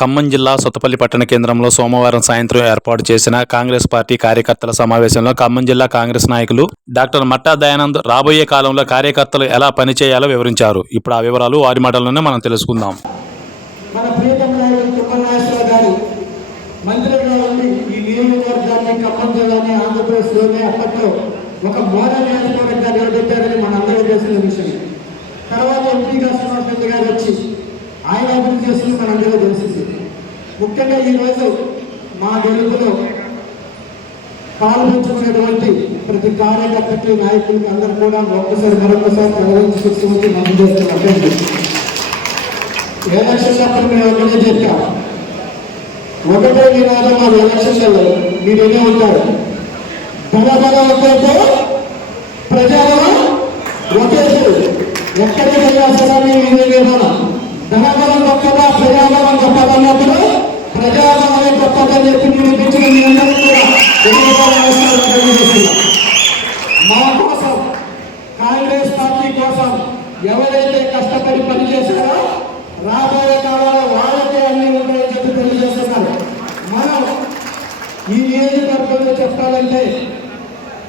ఖమ్మం జిల్లా సొత్తపల్లి పట్టణ కేంద్రంలో సోమవారం సాయంత్రం ఏర్పాటు చేసిన కాంగ్రెస్ పార్టీ కార్యకర్తల సమావేశంలో ఖమ్మం జిల్లా కాంగ్రెస్ నాయకులు డాక్టర్ మట్టా దయానంద్ రాబోయే కాలంలో కార్యకర్తలు ఎలా పనిచేయాలో వివరించారు. ఇప్పుడు ఆ వివరాలు వారి మాటల్లోనే మనం తెలుసుకుందాం. ఒక మోడల్ నియోజకవర్గంగా నిలబెట్టారని మనందరూ తెలిసిన విషయం. తర్వాత ఎంపీగా శ్రీనివాసరెడ్డి గారు వచ్చి ఆయన అభివృద్ధి చేస్తుంది మనందరూ తెలిసింది ముఖ్యంగా ఈరోజు మా గెలుపులో పాల్పంచుకునేటువంటి ప్రతి కార్యకర్తకి నాయకులకి అందరూ కూడా ఒక్కసారి మరొకసారి ప్రజలకు శిక్షణ మనం చేస్తున్నాం ఎలక్షన్ అప్పుడు మేము ఒకటే చెప్పాం ఒకటే నినాదం మా ఎలక్షన్లలో మీరు ఏమే ఉంటారు. ధనబల ఒకేతో ప్రజాబలం ఒకే ఎక్కడికి వెళ్ళాల్సిన సరే మేము ఇదే నినాదం ధనబలం గొప్పదా ప్రజాబలం గొప్పదన్నప్పుడు ప్రజాబలమే గొప్పదని చెప్పి మీరు మీ అందరూ కూడా ఎన్నికల అవసరాలు మా కోసం కాంగ్రెస్ పార్టీ కోసం ఎవరైతే కష్టపడి పనిచేశారో రాబోయే కాలంలో వాళ్ళకే అన్ని ఉంటాయని చెప్పి తెలియజేస్తున్నారు మనం ఈ నియోజకవర్గంలో చెప్పాలంటే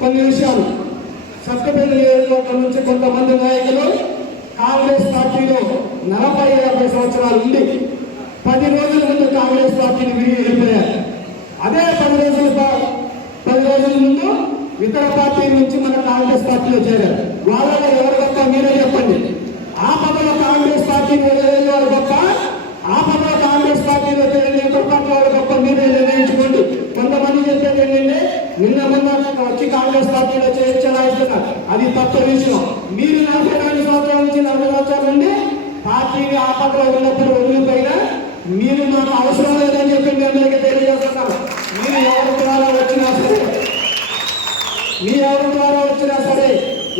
కొన్ని విషయాలు. సత్యపేట నియోజకవర్గం నుంచి కొంతమంది నాయకులు కాంగ్రెస్ పార్టీలో నలభై యాభై సంవత్సరాలు ఉండి పది రోజుల ముందు కాంగ్రెస్ పార్టీని విరిగి వెళ్ళిపోయారు. అదే పది రోజుల పది రోజుల ముందు ఇతర పార్టీ నుంచి మన కాంగ్రెస్ పార్టీలో చేరారు. వాళ్ళలో ఎవరు గొప్ప మీరే చెప్పండి. ఆ పదలో కాంగ్రెస్ పార్టీని వెళ్ళేది వారు గొప్ప ఆ పదలో కాంగ్రెస్ పార్టీలో చేరిన ఇతర పార్టీ వారు గొప్ప మీరే నిర్ణయించుకోండి. కొంతమంది చెప్పేది ఏంటంటే నిన్న మొన్న వచ్చి కాంగ్రెస్ పార్టీలో చేర్చలాయిస్తున్నారు అది తప్ప విషయం. మీరు నలభై నాలుగు సంవత్సరాల నుంచి నలభై సంవత్సరాల నుండి పార్టీని ఆపదలో ఉన్నప్పుడు వదిలిపోయిన మీరు మాకు అవసరం లేదని చెప్పి మీ అందరికీ తెలియజేస్తున్నారు మీరు ఎవరి ద్వారా వచ్చినా సరే మీ ఎవరి ద్వారా వచ్చినా సరే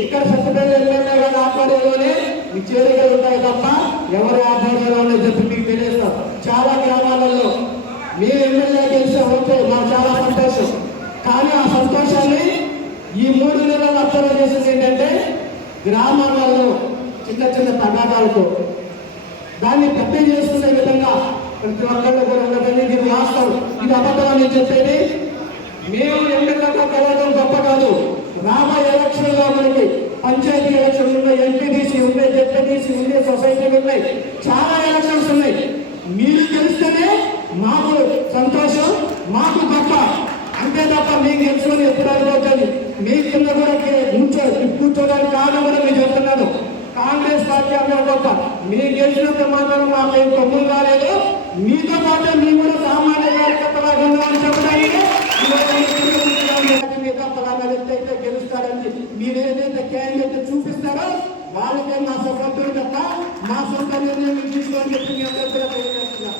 ఇక్కడ సత్యపల్లి ఎమ్మెల్యే గారి ఆధ్వర్యంలోనే మీ చేరికలు ఉంటాయి తప్ప ఎవరి ఆధ్వర్యంలోనే చెప్పి మీకు తెలియజేస్తాం. చాలా గ్రామాలలో మీరు ఎమ్మెల్యే గెలిస్తే ఓకే మాకు చాలా సంతోషం. కానీ ఆ సంతోషాన్ని ఈ మూడు నెలలు అర్థం చేసేది ఏంటంటే గ్రామాలలో చిన్న చిన్న తగాదాలతో దాన్ని పెద్ద చేసుకునే విధంగా ప్రతి ఒక్కళ్ళు కూడా ఉన్నదండి మీరు రాస్తారు. ఇది అబద్ధం అని చెప్పేది. మేము ఎమ్మెల్యేగా కలవడం గొప్ప కాదు. రాబోయే ఎలక్షన్లో మనకి పంచాయతీ ఎలక్షన్ ఉన్నాయి ఎంపీడీసీ ఉన్నాయి జెడ్పీడీసీ ఉన్నాయి సొసైటీలు ఉన్నాయి చాలా ఎలక్షన్స్ ఉన్నాయి. మీరు గెలిస్తేనే మాకు సంతోషం మాకు గొప్ప. అంతే తప్ప మీకు గెలుచుకొని ఎప్పుడు అనుకోవద్దని మీ కింద కూడా కూర్చో కూర్చోడానికి కాదు కూడా మీకు చెప్తున్నాను. కాంగ్రెస్ పార్టీ అన్నారు మీరు గెలిచినంత మాత్రం మాకు ఏం కొమ్ములు కాలేదు. మీతో పాటు మేము కూడా సామాన్య కార్యకర్తలాగా ఉన్నామని చెప్పడానికి మిగతా ఫలానా వ్యక్తి అయితే గెలుస్తారని మీరు ఏదైతే క్యాండిడేట్ చూపిస్తారో వాళ్ళకే మా సపోర్ట్ తప్ప మా సొంత నిర్ణయం తీసుకోని చెప్పి మీ అందరికీ కూడా తెలియజేస్తున్నాం.